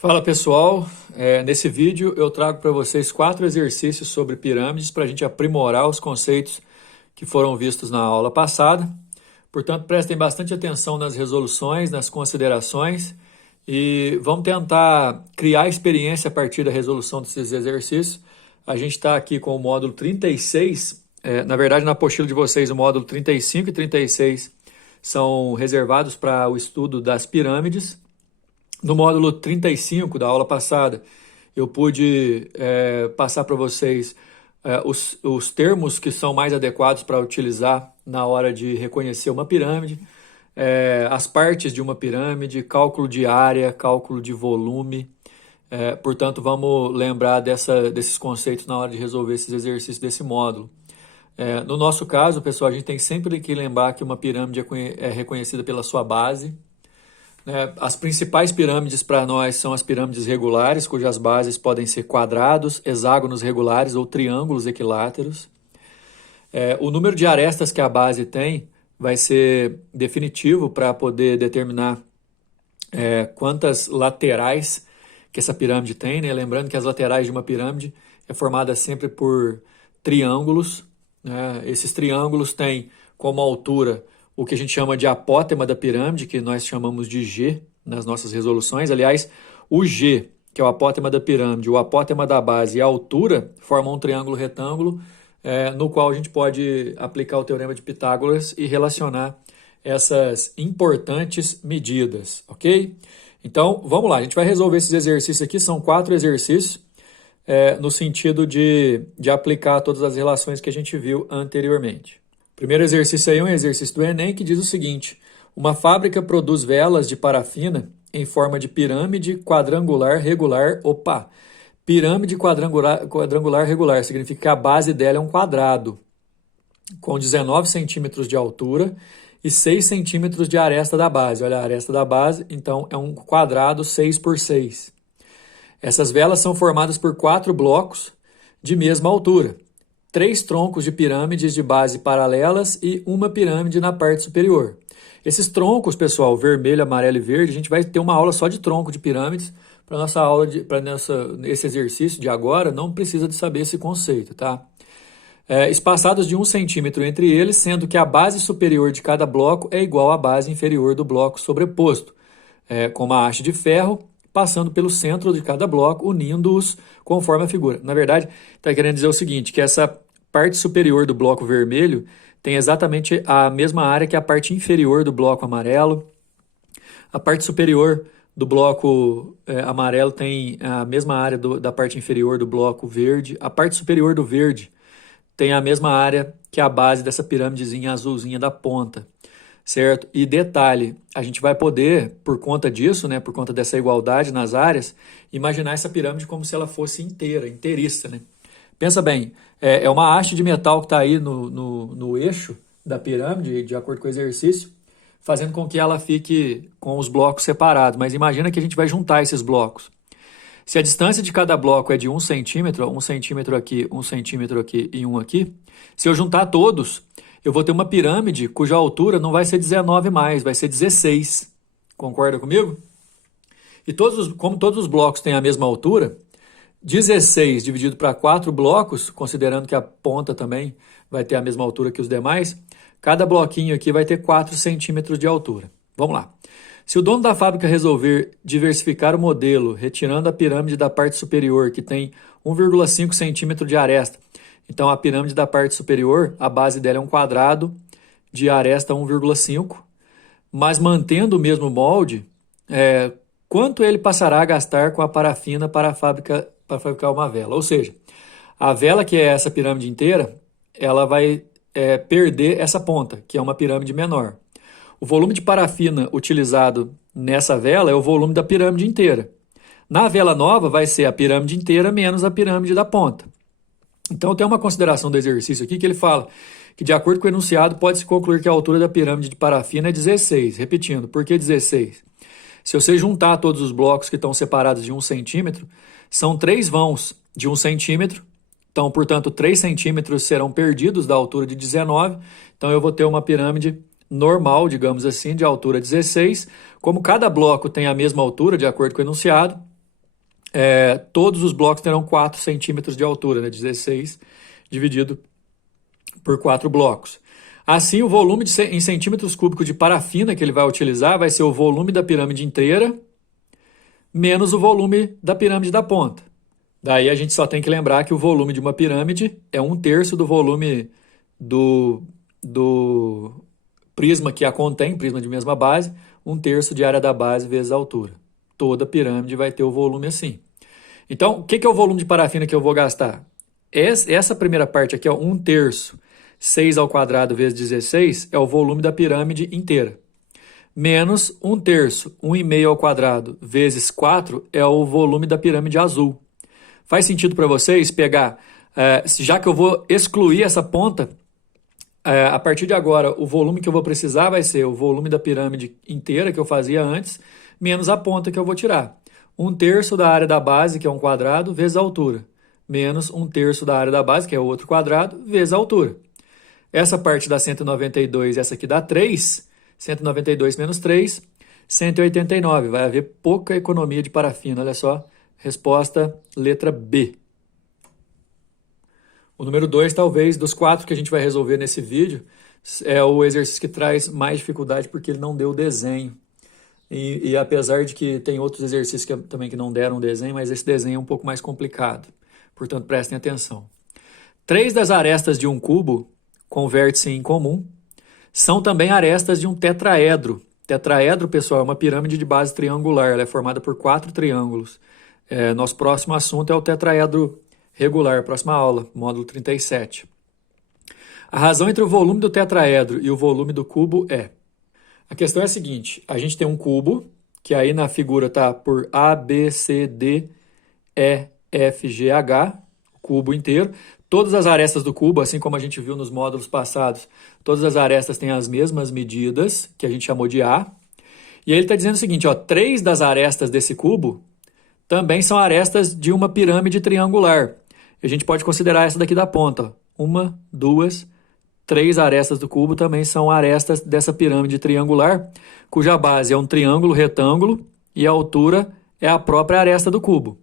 Fala pessoal, nesse vídeo eu trago para vocês 4 exercícios sobre pirâmides para a gente aprimorar os conceitos que foram vistos na aula passada. Portanto, prestem bastante atenção nas resoluções, nas considerações e vamos tentar criar experiência a partir da resolução desses exercícios. A gente está aqui com o módulo 36, na verdade na apostila de vocês o módulo 35 e 36 são reservados para o estudo das pirâmides. No módulo 35 da aula passada, eu pude passar para vocês os termos que são mais adequados para utilizar na hora de reconhecer uma pirâmide, as partes de uma pirâmide, cálculo de área, cálculo de volume. Portanto, vamos lembrar desses conceitos na hora de resolver esses exercícios desse módulo. No nosso caso, pessoal, a gente tem sempre que lembrar que uma pirâmide é reconhecida pela sua base. As principais pirâmides para nós são as pirâmides regulares, cujas bases podem ser quadrados, hexágonos regulares ou triângulos equiláteros. O número de arestas que a base tem vai ser definitivo para poder determinar quantas laterais que essa pirâmide tem. Lembrando que as laterais de uma pirâmide é formada sempre por triângulos. Esses triângulos têm como altura o que a gente chama de apótema da pirâmide, que nós chamamos de G nas nossas resoluções. Aliás, o G, que é o apótema da pirâmide, o apótema da base e a altura formam um triângulo retângulo, no qual a gente pode aplicar o teorema de Pitágoras e relacionar essas importantes medidas, ok? Então, vamos lá, a gente vai resolver esses exercícios aqui, são 4 exercícios, no sentido de aplicar todas as relações que a gente viu anteriormente. Primeiro exercício aí é um exercício do Enem que diz o seguinte: uma fábrica produz velas de parafina em forma de pirâmide quadrangular regular. Pirâmide quadrangular regular significa que a base dela é um quadrado com 19 centímetros de altura e 6 centímetros de aresta da base. Olha a aresta da base, então é um quadrado 6 por 6. Essas velas são formadas por 4 blocos de mesma altura. 3 troncos de pirâmides de base paralelas e uma pirâmide na parte superior. Esses troncos, pessoal, vermelho, amarelo e verde, a gente vai ter uma aula só de tronco de pirâmides. Para nossa aula, esse exercício de agora, não precisa de saber esse conceito, tá? Espaçados de 1 centímetro entre eles, sendo que a base superior de cada bloco é igual à base inferior do bloco sobreposto, com uma haste de ferro passando pelo centro de cada bloco, unindo-os conforme a figura. Na verdade, está querendo dizer o seguinte, que essa parte superior do bloco vermelho tem exatamente a mesma área que a parte inferior do bloco amarelo. A parte superior do bloco amarelo tem a mesma área da parte inferior do bloco verde. A parte superior do verde tem a mesma área que a base dessa pirâmidezinha azulzinha da ponta. Certo? E detalhe, a gente vai poder, por conta disso, por conta dessa igualdade nas áreas, imaginar essa pirâmide como se ela fosse inteiriça. Pensa bem, é uma haste de metal que está aí no eixo da pirâmide, de acordo com o exercício, fazendo com que ela fique com os blocos separados. Mas imagina que a gente vai juntar esses blocos. Se a distância de cada bloco é de 1 centímetro, 1 centímetro aqui, 1 centímetro aqui e 1 aqui, se eu juntar todos, eu vou ter uma pirâmide cuja altura não vai ser 19 mais, vai ser 16. Concorda comigo? E como todos os blocos têm a mesma altura, 16 dividido para 4 blocos, considerando que a ponta também vai ter a mesma altura que os demais, cada bloquinho aqui vai ter 4 centímetros de altura. Vamos lá. Se o dono da fábrica resolver diversificar o modelo, retirando a pirâmide da parte superior, que tem 1,5 centímetro de aresta, então, a pirâmide da parte superior, a base dela é um quadrado de aresta 1,5, mas mantendo o mesmo molde, quanto ele passará a gastar com a parafina para fabricar uma vela? Ou seja, a vela, que é essa pirâmide inteira, ela vai perder essa ponta, que é uma pirâmide menor. O volume de parafina utilizado nessa vela é o volume da pirâmide inteira. Na vela nova, vai ser a pirâmide inteira menos a pirâmide da ponta. Então, tem uma consideração do exercício aqui que ele fala que, de acordo com o enunciado, pode-se concluir que a altura da pirâmide de parafina é 16. Repetindo, por que 16? Se você juntar todos os blocos que estão separados de 1 centímetro, são 3 vãos de 1 centímetro. Então, portanto, 3 centímetros serão perdidos da altura de 19. Então, eu vou ter uma pirâmide normal, digamos assim, de altura 16. Como cada bloco tem a mesma altura, de acordo com o enunciado, todos os blocos terão 4 centímetros de altura, né? 16 dividido por 4 blocos. Assim, o volume em centímetros cúbicos de parafina que ele vai utilizar vai ser o volume da pirâmide inteira menos o volume da pirâmide da ponta. Daí a gente só tem que lembrar que o volume de uma pirâmide é 1/3 do volume do prisma que a contém, prisma de mesma base, 1/3 de área da base vezes a altura. Toda pirâmide vai ter o volume assim. Então, o que é o volume de parafina que eu vou gastar? Essa primeira parte aqui, ó, 1/3, 6 ao quadrado vezes 16, é o volume da pirâmide inteira. Menos 1/3, 1,5 ao quadrado vezes 4 é o volume da pirâmide azul. Faz sentido para vocês pegar, já que eu vou excluir essa ponta, a partir de agora o volume que eu vou precisar vai ser o volume da pirâmide inteira que eu fazia antes, menos a ponta que eu vou tirar. 1/3 da área da base, que é um quadrado, vezes a altura. Menos 1/3 da área da base, que é o outro quadrado, vezes a altura. Essa parte dá 192, essa aqui dá 3. 192 menos 3, 189. Vai haver pouca economia de parafina, olha só. Resposta, letra B. O número 2, talvez, dos 4 que a gente vai resolver nesse vídeo, é o exercício que traz mais dificuldade porque ele não deu desenho. E apesar de que tem outros exercícios também que não deram desenho, mas esse desenho é um pouco mais complicado. Portanto, prestem atenção. 3 das arestas de um cubo com vértice em comum são também arestas de um tetraedro. Tetraedro, pessoal, é uma pirâmide de base triangular. Ela é formada por 4 triângulos. Nosso próximo assunto é o tetraedro regular, próxima aula, módulo 37. A razão entre o volume do tetraedro e o volume do cubo é... A questão é a seguinte, a gente tem um cubo, que aí na figura está por A, B, C, D, E, F, G, H, o cubo inteiro. Todas as arestas do cubo, assim como a gente viu nos módulos passados, todas as arestas têm as mesmas medidas, que a gente chamou de A. E aí ele está dizendo o seguinte, ó, 3 das arestas desse cubo também são arestas de uma pirâmide triangular. E a gente pode considerar essa daqui da ponta. 1, 2, 3 arestas do cubo também são arestas dessa pirâmide triangular, cuja base é um triângulo retângulo e a altura é a própria aresta do cubo.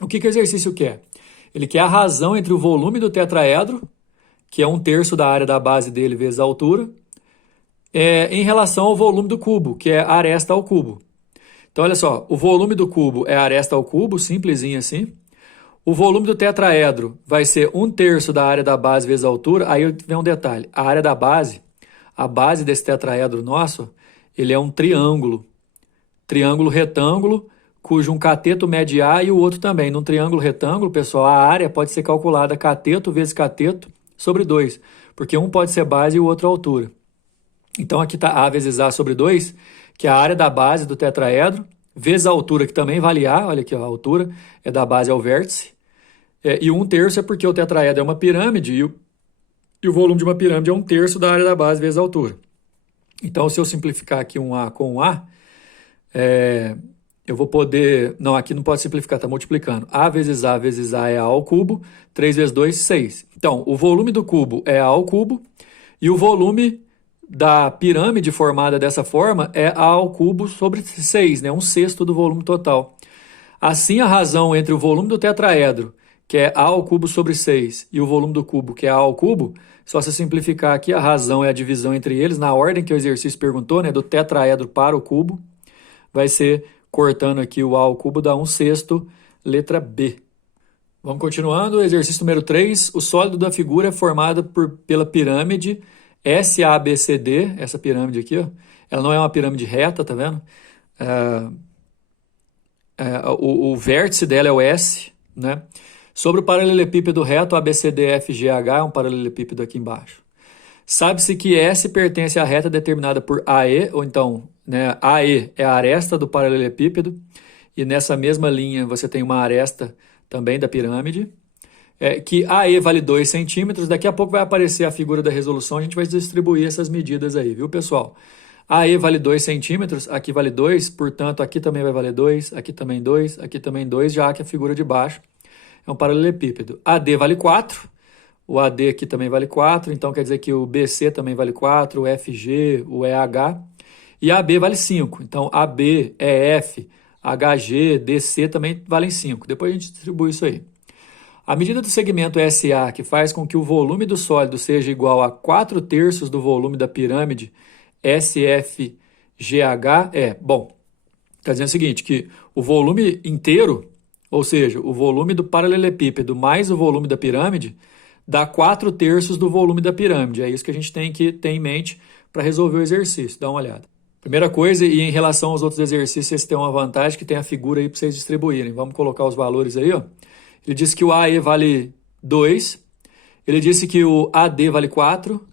O que o exercício quer? Ele quer a razão entre o volume do tetraedro, que é 1/3 da área da base dele vezes a altura, em relação ao volume do cubo, que é a aresta ao cubo. Então, olha só, o volume do cubo é a aresta ao cubo, simplesinho assim. O volume do tetraedro vai ser 1/3 da área da base vezes a altura. Aí vem um detalhe, a área da base, a base desse tetraedro nosso, ele é um triângulo retângulo, cujo um cateto mede A e o outro também. Num triângulo retângulo, pessoal, a área pode ser calculada cateto vezes cateto sobre 2, porque um pode ser base e o outro altura. Então aqui está A vezes A sobre 2, que é a área da base do tetraedro, vezes a altura, que também vale A, olha aqui, ó, a altura é da base ao vértice, e 1/3 é porque o tetraedro é uma pirâmide e o volume de uma pirâmide é 1/3 da área da base vezes a altura. Então, se eu simplificar aqui um A com um A, eu vou poder... Não, aqui não pode simplificar, está multiplicando. A vezes A é A ao cubo, 3 vezes 2, 6. Então, o volume do cubo é A ao cubo e o volume da pirâmide formada dessa forma é A ao cubo sobre 6, né? 1/6 do volume total. Assim, a razão entre o volume do tetraedro, que é A ao cubo sobre 6, e o volume do cubo, que é A ao cubo, só se simplificar aqui, a razão é a divisão entre eles, na ordem que o exercício perguntou, né? Do tetraedro para o cubo, vai ser, cortando aqui o A ao cubo, dá 1/6, letra B. Vamos continuando, exercício número 3, o sólido da figura é formado pela pirâmide SABCD, essa pirâmide aqui, ó, ela não é uma pirâmide reta, tá vendo? O vértice dela é o S, né? Sobre o paralelepípedo reto ABCDFGH, é um paralelepípedo aqui embaixo. Sabe-se que S pertence à reta determinada por AE, ou então, né, AE é a aresta do paralelepípedo, e nessa mesma linha você tem uma aresta também da pirâmide, que AE vale 2 centímetros, daqui a pouco vai aparecer a figura da resolução, a gente vai distribuir essas medidas aí, viu, pessoal? AE vale 2 centímetros, aqui vale 2, portanto, aqui também vai valer 2, aqui também 2, aqui também 2, já que a figura de baixo é um paralelepípedo. AD vale 4, o AD aqui também vale 4, então quer dizer que o BC também vale 4, o FG, o EH, e AB vale 5. Então, AB, EF, HG, DC também valem 5. Depois a gente distribui isso aí. A medida do segmento SA, que faz com que o volume do sólido seja igual a 4/3 do volume da pirâmide SFGH, está dizendo o seguinte, que o volume inteiro, ou seja, o volume do paralelepípedo mais o volume da pirâmide, dá 4/3 do volume da pirâmide. É isso que a gente tem que ter em mente para resolver o exercício. Dá uma olhada. Primeira coisa, e em relação aos outros exercícios, esse tem uma vantagem que tem a figura aí para vocês distribuírem. Vamos colocar os valores aí, ó. Ele disse que o AE vale 2, ele disse que o AD vale 4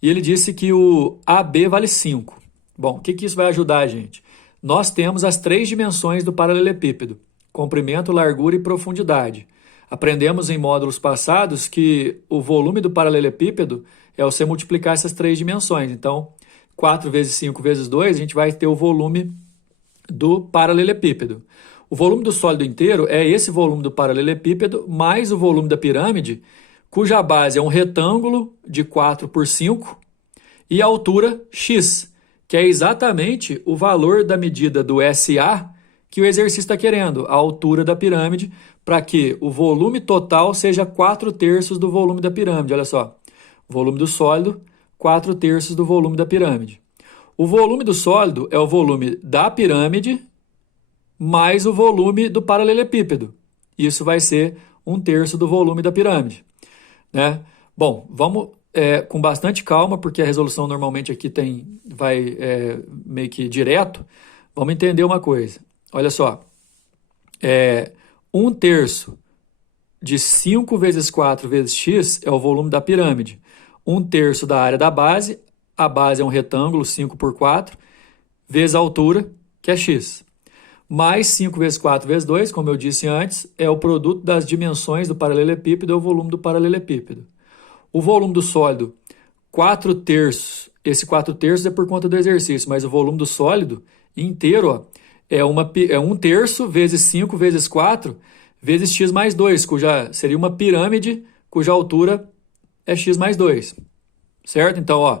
e ele disse que o AB vale 5. Bom, o que isso vai ajudar a gente? Nós temos as 3 dimensões do paralelepípedo: comprimento, largura e profundidade. Aprendemos em módulos passados que o volume do paralelepípedo é você multiplicar essas 3 dimensões. Então, 4 vezes 5 vezes 2, a gente vai ter o volume do paralelepípedo. O volume do sólido inteiro é esse volume do paralelepípedo mais o volume da pirâmide, cuja base é um retângulo de 4 por 5 e a altura x, que é exatamente o valor da medida do SA que o exercício está querendo, a altura da pirâmide, para que o volume total seja 4/3 do volume da pirâmide. Olha só, o volume do sólido, 4/3 do volume da pirâmide. O volume do sólido é o volume da pirâmide mais o volume do paralelepípedo. Isso vai ser 1/3 do volume da pirâmide, né? Bom, vamos com bastante calma, porque a resolução normalmente aqui vai meio que direto. Vamos entender uma coisa. Olha só, 1/3 de 5 vezes 4 vezes x é o volume da pirâmide. 1/3 da área da base, a base é um retângulo, 5 por 4, vezes a altura, que é x. Mais 5 vezes 4 vezes 2, como eu disse antes, é o produto das dimensões do paralelepípedo, é o volume do paralelepípedo. O volume do sólido, 4/3, esse 4/3 é por conta do exercício, mas o volume do sólido inteiro, ó, é 1/3 vezes 5 vezes 4 vezes x mais 2, seria uma pirâmide cuja altura é x mais 2, certo? Então, ó,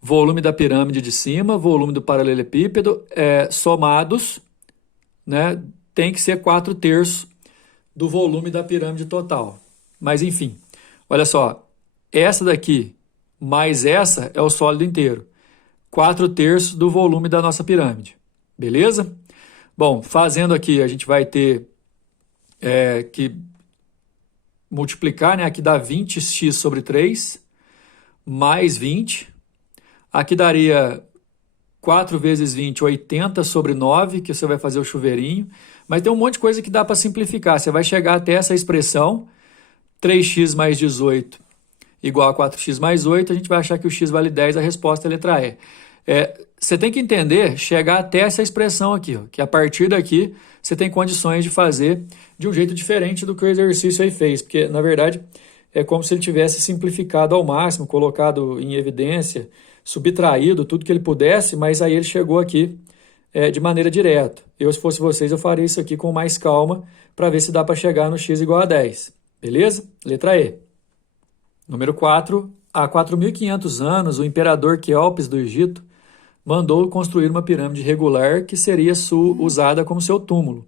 volume da pirâmide de cima, volume do paralelepípedo, somados, né, tem que ser 4/3 do volume da pirâmide total. Mas, enfim, olha só, essa daqui mais essa é o sólido inteiro. 4/3 do volume da nossa pirâmide. Beleza? Bom, fazendo aqui, a gente vai ter que multiplicar, né? Aqui dá 20x sobre 3, mais 20. Aqui daria 4 vezes 20, 80 sobre 9, que você vai fazer o chuveirinho. Mas tem um monte de coisa que dá para simplificar. Você vai chegar até essa expressão, 3x mais 18 igual a 4x mais 8. A gente vai achar que o x vale 10, a resposta é a letra E. Você tem que entender, chegar até essa expressão aqui, ó, que a partir daqui você tem condições de fazer de um jeito diferente do que o exercício aí fez. Porque, na verdade, é como se ele tivesse simplificado ao máximo, colocado em evidência, subtraído tudo que ele pudesse, mas aí ele chegou aqui de maneira direta. Eu, se fosse vocês, eu faria isso aqui com mais calma para ver se dá para chegar no x igual a 10. Beleza? Letra E. Número 4. Há 4.500 anos, o imperador Quéopes do Egito mandou construir uma pirâmide regular que seria usada como seu túmulo.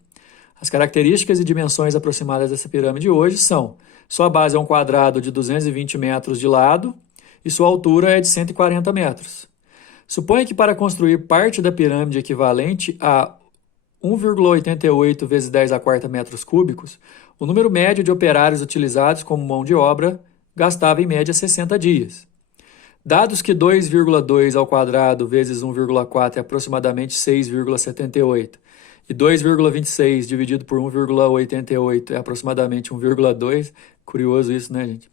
As características e dimensões aproximadas dessa pirâmide hoje são: sua base é um quadrado de 220 metros de lado e sua altura é de 140 metros. Suponha que para construir parte da pirâmide equivalente a 1,88 vezes 10 a quarta metros cúbicos, o número médio de operários utilizados como mão de obra gastava em média 60 dias. Dados que 2,2 ao quadrado vezes 1,4 é aproximadamente 6,78 e 2,26 dividido por 1,88 é aproximadamente 1,2, curioso isso, né, gente?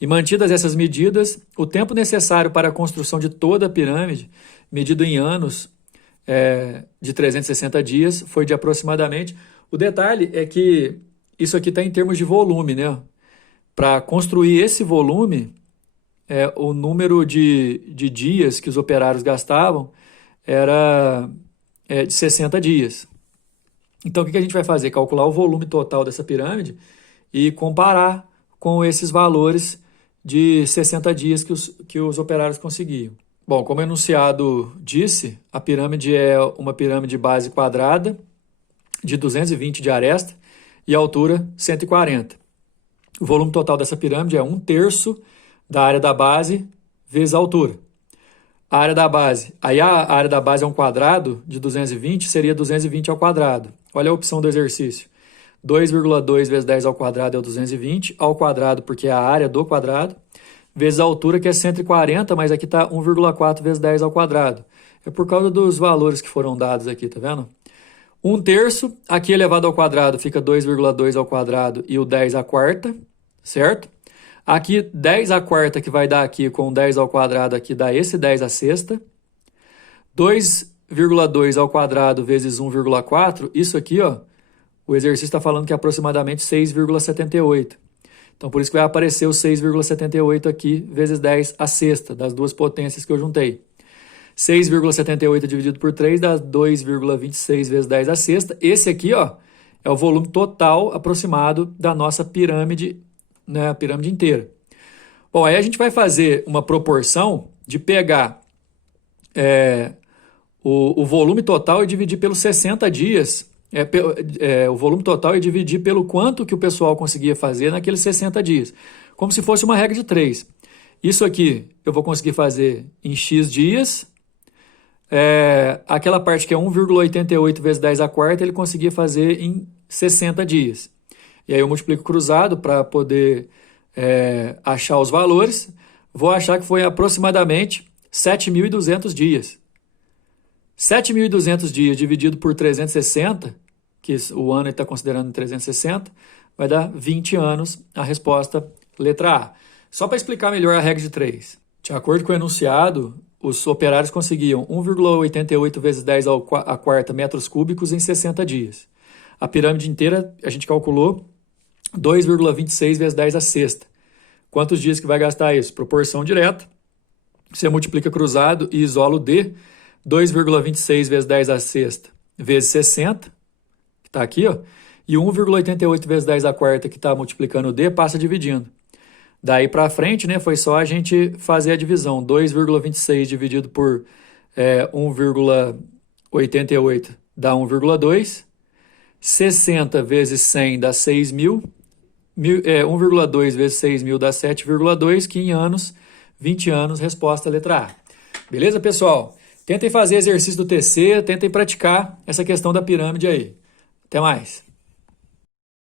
E mantidas essas medidas, o tempo necessário para a construção de toda a pirâmide, medido em anos de 360 dias, foi de aproximadamente... O detalhe é que isso aqui está em termos de volume, né? Para construir esse volume, o número de dias que os operários gastavam era de 60 dias. Então, o que a gente vai fazer? Calcular o volume total dessa pirâmide e comparar com esses valores de 60 dias que os operários conseguiam. Bom, como o enunciado disse, a pirâmide é uma pirâmide base quadrada, de 220 de aresta e a altura 140. O volume total dessa pirâmide é 1/3 da área da base vezes a altura. A área da base, aí a área da base é um quadrado de 220, seria 220 ao quadrado. Olha a opção do exercício. 2,2 vezes 10 ao quadrado é o 220, ao quadrado porque é a área do quadrado, vezes a altura que é 140, mas aqui está 1,4 vezes 10 ao quadrado. É por causa dos valores que foram dados aqui, tá vendo? 1/3, aqui elevado ao quadrado fica 2,2 ao quadrado e o 10 à quarta, certo? Aqui 10 à quarta que vai dar aqui com 10 ao quadrado aqui dá esse 10 à sexta. 2,2 ao quadrado vezes 1,4, isso aqui, ó, o exercício está falando que é aproximadamente 6,78. Então, por isso que vai aparecer o 6,78 aqui, vezes 10 à sexta, das duas potências que eu juntei. 6,78 dividido por 3 dá 2,26 vezes 10 à sexta. Esse aqui, ó, é o volume total aproximado da nossa pirâmide, né, a pirâmide inteira. Bom, aí a gente vai fazer uma proporção de pegar o volume total e dividir pelos 60 dias, o volume total e dividir pelo quanto que o pessoal conseguia fazer naqueles 60 dias, como se fosse uma regra de 3. Isso aqui eu vou conseguir fazer em X dias, aquela parte que é 1,88 vezes 10 à quarta, ele conseguia fazer em 60 dias. E aí eu multiplico cruzado para poder achar os valores. Vou achar que foi aproximadamente 7.200 dias. 7.200 dias dividido por 360, que o ano ele está considerando em 360, vai dar 20 anos a resposta letra A. Só para explicar melhor a regra de 3. De acordo com o enunciado, os operários conseguiam 1,88 vezes 10 à quarta metros cúbicos em 60 dias. A pirâmide inteira a gente calculou 2,26 vezes 10 à sexta. Quantos dias que vai gastar isso? Proporção direta. Você multiplica cruzado e isola o D. 2,26 vezes 10 à sexta vezes 60, que está aqui, ó, e 1,88 vezes 10 à quarta, que está multiplicando o D, passa dividindo. Daí para frente, né, foi só a gente fazer a divisão. 2,26 dividido por 1,88 dá 1,2. 60 vezes 100 dá 6.000. 1,2 vezes 6.000 dá 7,2, que em anos, 20 anos, resposta letra A. Beleza, pessoal? Tentem fazer exercício do TC, tentem praticar essa questão da pirâmide aí. Até mais.